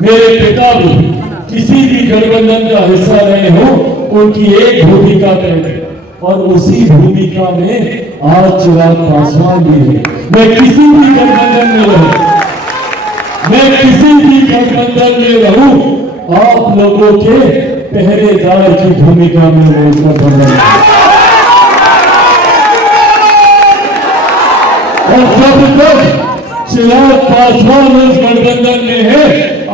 मेरे पिता भी किसी भी गठबंधन का हिस्सा रहे हो, उनकी एक भूमिका तय है और उसी भूमिका में आज चिराग पासवान भी है। मैं किसी भी गठबंधन में रहूं, मैं किसी भी गठबंधन में रहूं, आप लोगों के पहरेदार की भूमिका में मैं उत्तर बना। और जब तक चिराग पासवान उस गठबंधन में है,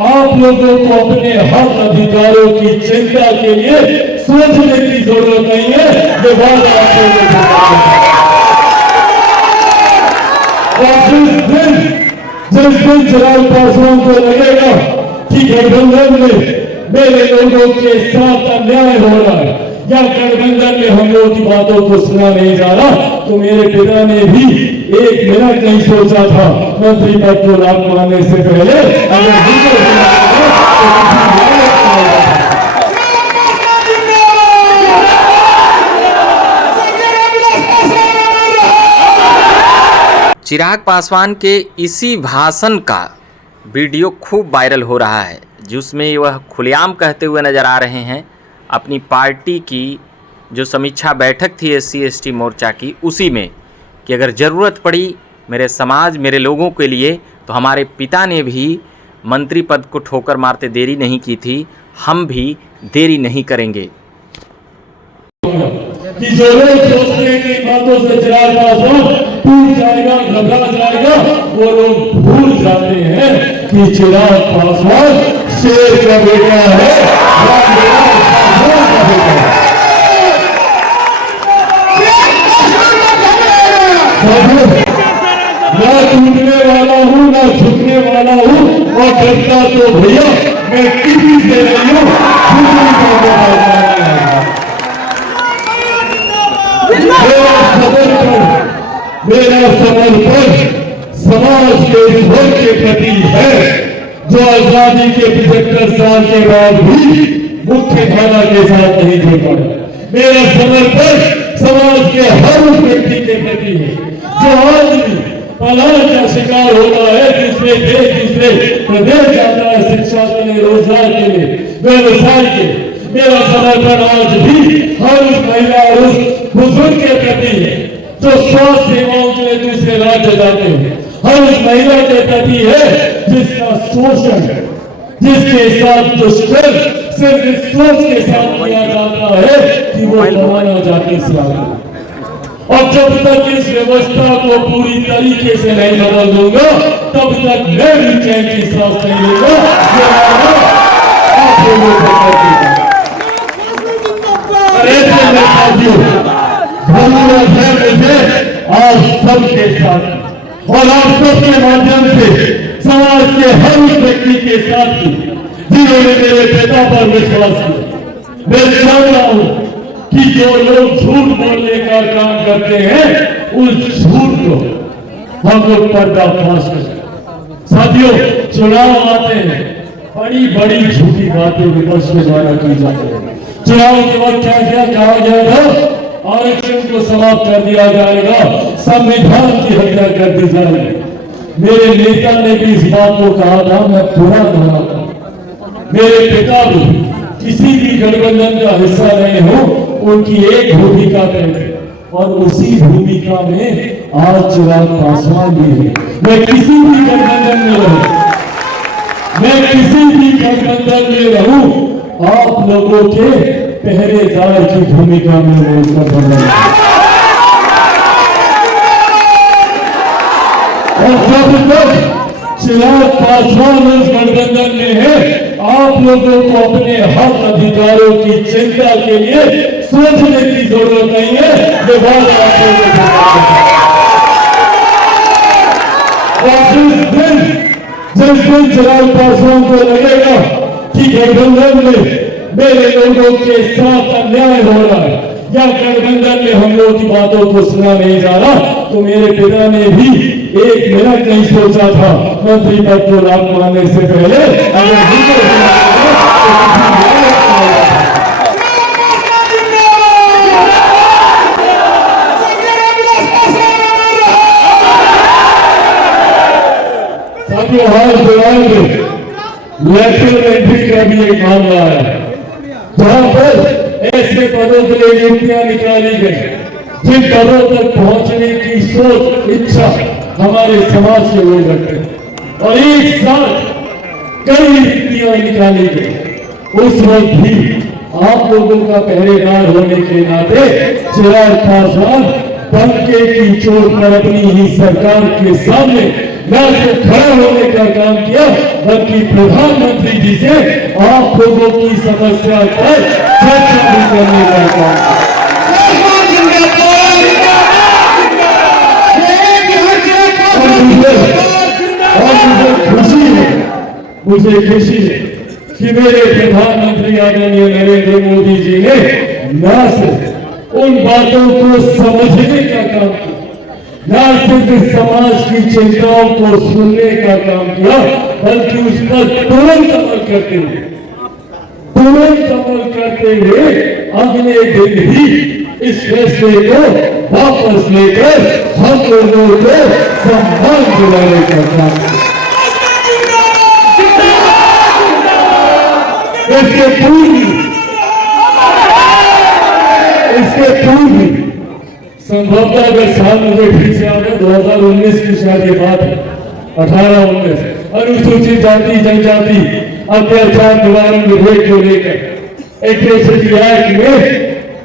आप लोगों को अपने हक अधिकारों की चिंता के लिए सोचने की जरूरत नहीं है। ये बात आप लोगों को, और जिस दिन चिराग पासवान को लगेगा कि गठबंधन में मेरे लोगों के साथ अन्याय हो रहा है या गठबंधन में हम लोगों की बातों को सुना नहीं जा रहा, तो मेरे पिता ने भी एक मिनट नहीं सोचा था मंत्री पद को लाभ मांगने से पहले चिराग पासवान के इसी भाषण का वीडियो खूब वायरल हो रहा है, जिसमें वह खुलेआम कहते हुए नज़र आ रहे हैं अपनी पार्टी की जो समीक्षा बैठक थी SC/ST मोर्चा की, उसी में कि अगर ज़रूरत पड़ी मेरे समाज मेरे लोगों के लिए तो हमारे पिता ने भी मंत्री पद को ठोकर मारते देरी नहीं की थी, हम भी देरी नहीं करेंगे। कि जो लोग सोचते हैं कि बातों से चिराग पासवान टूट जाएगा, घबरा जाएगा, वो लोग भूल जाते हैं कि चिराग पासवान शेर का बेटा है, ना टूटने वाला हूँ ना झुकने वाला हूँ, और डरता तो भैया मैं किसी से नहीं हूँ। मेरा समर्पण समाज के इस वर्ग के प्रति है जो आजादी के 75 साल के बाद भी मुख्य धारा के साथ नहीं जुड़ पाया। मेरा समर्पण समाज के हर उस व्यक्ति के प्रति है जो आज भी पलायन का शिकार होता है, जिसमें देश दूसरे प्रदेश जाता है शिक्षा के लिए, रोजगार के लिए, व्यवसाय के लिए। मेरा समर्पण आज भी हर उस महिला और उस बुजुर्ग के प्रति है जो स्वास्थ्य सेवाओं के लिए दूसरे राज्य जाते हैं, हर उस महिला के प्रति है जिसका शोषण, जिसके साथ दुष्कर्म सिर्फ इस सोच के साथ किया जाता है कि वो जमाना जाति से आगे। और जब तक इस व्यवस्था को पूरी तरीके से नहीं बदल दूंगा, तब तक मैं भी चैन की सांस नहीं लूंगा। आप लोगों को जरूरत है मुझे आज सबके साथ और आप सबके माध्यम से समाज के हर उस व्यक्ति के साथ जिन्होंने मेरे पिता पर विश्वास किया। मैं जानता हूं कि जो लोग झूठ बोलने का काम करते हैं, उस झूठ को हम लोग पर्दाफाश करें। साथियों, चुनाव आते हैं, बड़ी बड़ी झूठी बातें विपक्ष के द्वारा की जाती है। चुनाव के वक्त क्या क्या कहा जाएगा? आरक्षण को समाप्त कर दिया जाएगा, संविधान की हत्या कर दी जाएगी। मेरे नेता ने भी इस बात को कहा था, मैं पूरा दोहराता हूं। मेरे पिता भी किसी भी गठबंधन का हिस्सा रहे हो, उनकी एक भूमिका तय है और उसी भूमिका में आज चिराग पासवान भी है। मैं किसी भी गठबंधन में रहूं, मैं किसी भी गठबंधन में रहूं, आप लोगों के पहरेदार की भूमिका में मैं उत्तर बना। और जब तक चिराग पासवान उस गठबंधन में है, आप लोगों को अपने हक अधिकारों की चिंता के लिए सोचने की जरूरत नहीं है। ये बात आप लोगों को, और जिस दिन चिराग पासवान को लगेगा कि गठबंधन में मेरे लोगों के साथ अन्याय हो रहा है या गठबंधन में हम लोगों की बातों को सुना नहीं जा रहा, तो मेरे पिता ने भी एक मिनट नहीं सोचा था मंत्री पद को लाभ मांगने से पहले लेटरल एंट्री का भी एक मामला है, जहां पर ऐसे पदों के लिए नियुक्तियां निकाली गई जिन पदों तक पहुंचने की सोच इच्छा हमारे समाज के लोग रखते हैं, और एक साथ कई नियुक्तियां निकाली गई। उस वक्त भी आप लोगों का पहरेदार होने के नाते चिराग पासवान डंके की चोट पर अपनी ही सरकार के सामने न सिर्फ खड़ा होने का काम किया, बल्कि प्रधानमंत्री जी से आप लोगों की समस्या पर चर्चा भी करने का काम किया। मुझे खुशी है कि मेरे प्रधानमंत्री आदरणीय नरेंद्र मोदी जी ने न सिर्फ उन बातों को समझने का काम किया, न सिर्फ समाज की चिंताओं को सुनने का काम किया, बल्कि उस पर तुरंत अमल करते हुए अगले दिन ही इस फैसले को वापस लेकर हम लोगों को सम्मान दिलाने का काम किया। इसके पूर्व संभवतः अगर साल मुझे ठीक से आता 2019 की शायद ये बात है, 18-19 अनुसूचित जाति जनजाति अत्याचार निवारण विधेयक को लेकर एट्रोसिटी एक्ट में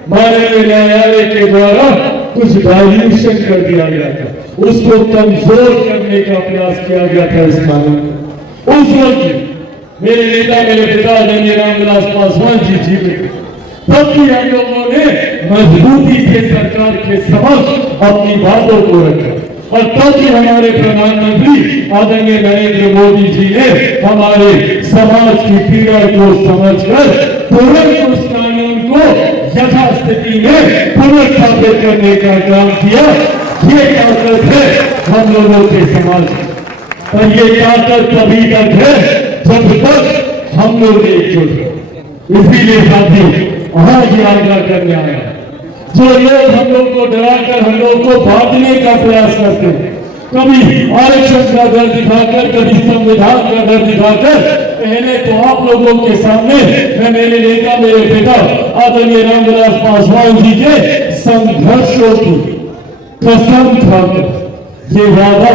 माननीय न्यायालय के द्वारा कुछ डाइल्यूशन कर दिया गया था, उसको कमजोर करने का प्रयास किया गया था इस कानून में। उस वक्त मेरे नेता मेरे पिता आदरणीय रामविलास पासवान जी जीते, तब भी हम लोगों ने मजबूती से सरकार के समक्ष अपनी बातों को रखा, और तब भी हमारे प्रधानमंत्री आदरणीय नरेंद्र मोदी जी ने हमारे समाज की पीड़ा को समझकर तुरंत उस कानून को यथास्थिति में पुनर्स्थापित करने का काम किया। ये ताकत है हम लोगों के समाज में, और ये ताकत तभी तक है जब तक हम लोग एकजुट हैं। इसीलिए साथियों आज ये आग्रह करने आया, जो लोग हम लोग को डराकर हम लोग को बांटने का प्रयास करते हैं, कभी आरक्षण का डर दिखाकर, कभी संविधान का डर दिखाकर, पहले तो आप लोगों के सामने मैं मेरे नेता मेरे पिता आदरणीय रामविलास पासवान जी के संघर्षों की कसम खाकर ये वादा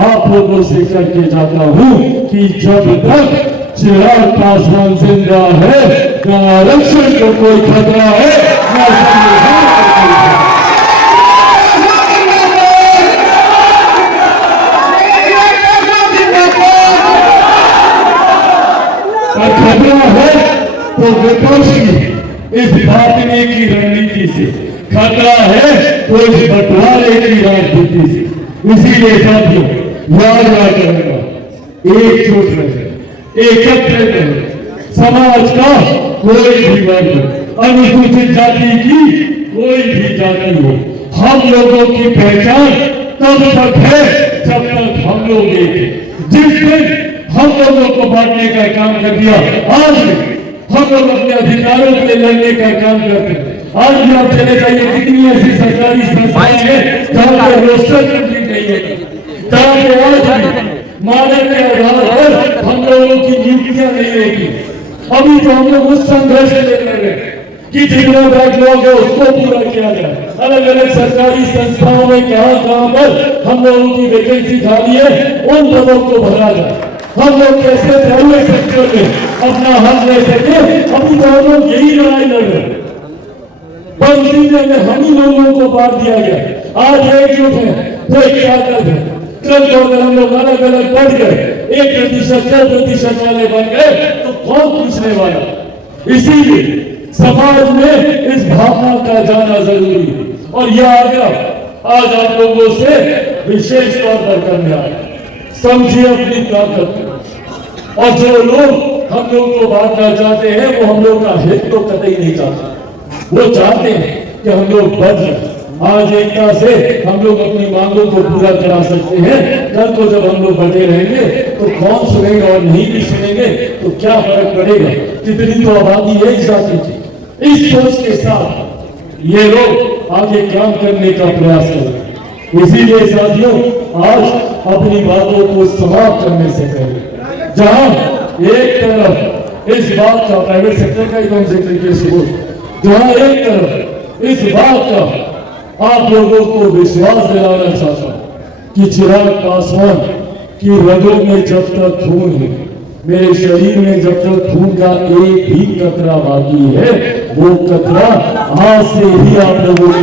आप लोगों से करके जाता हूं कि जब तक चिराग पासवान जिंदा है, न आरक्षण को कोई खतरा है, न संविधान का खतरा है। तो विपक्ष की इस बांटने की रणनीति से खतरा है, तो इस बंटवारे की राजनीति से। इसीलिए साथियों याद रखना, एकजुट रहे, एकत्र रहे, समाज का कोई भी वर्ग, अनुसूचित जाति की कोई भी जाति हो, हम लोगों की पहचान तब तक है जब तक हम लोग एक हैं। जिस दिन हम लोगों को बांटने का काम कर दिया, आज हम लोग अपने अधिकारों के लिए लड़ने का काम करते हैं। आज भी आप चले जाइए, कितनी ऐसी सरकारी संस्थाएं हैं जहां पर रोस्टर कंप्लीट नहीं है, जहां पे आज मानव के आधार पर हम लोगों की नियुक्तियां नहीं होती। अभी तो हम लोग उस संघर्ष में लड़ रहे हैं कि जितना बैकलॉग है उसको पूरा किया जाए। अलग अलग सरकारी संस्थाओं में कहां पर हम लोगों की वैकेंसी खाली है, उन पदों को भरा जाए। हम लोग कैसे प्राइवेट सेक्टर में अपना हक ले सके, अभी तो हम लोग यही लड़ाई लड़ रहे हैं। बंसी में हम ही लोगों को बांट दिया गया। आज एकजुट है तो एक ताकत है। कल को अगर हम लोग अलग अलग बढ़ गए, 1%, 4% वाले बन गए, तो कौन पूछने वाला। इसीलिए समाज में इस भावना का जाना जरूरी है, और यह आग्रह आज आप लोगों से विशेष तौर पर करने आया। समझिए अपनी ताकत, और जो लोग हम लोग को बांटना चाहते हैं वो हम लोग का हित तो कतई नहीं चाहते। वो चाहते हैं कि हम लोग बढ़ जाए। आज एकता से हम लोग अपनी मांगों को पूरा करा सकते हैं। कल को जब हम लोग बढ़े रहेंगे तो कौन सुनेगा और नहीं भी सुनेंगे तो क्या फर्क पड़ेगा। कितनी तो आबादी है इस जाति की। इस सोच के साथ ये लोग आगे काम करने का प्रयास करें। इसीलिए साथियों आज अपनी बातों को समाप्त करने से पहले, जहां एक तरफ इस बात का प्राइवेट सेक्टर का इकोनॉमिक सेक्टर के सबूत, जहां एक तरफ इस बात का आप लोगों को विश्वास दिलाना चाहता हूं कि चिराग पासवान की रगों में जब तक खून है, मेरे शरीर में जब तक खून का एक भी कतरा बाकी है, वो कतरा आज से ही आप लोगों को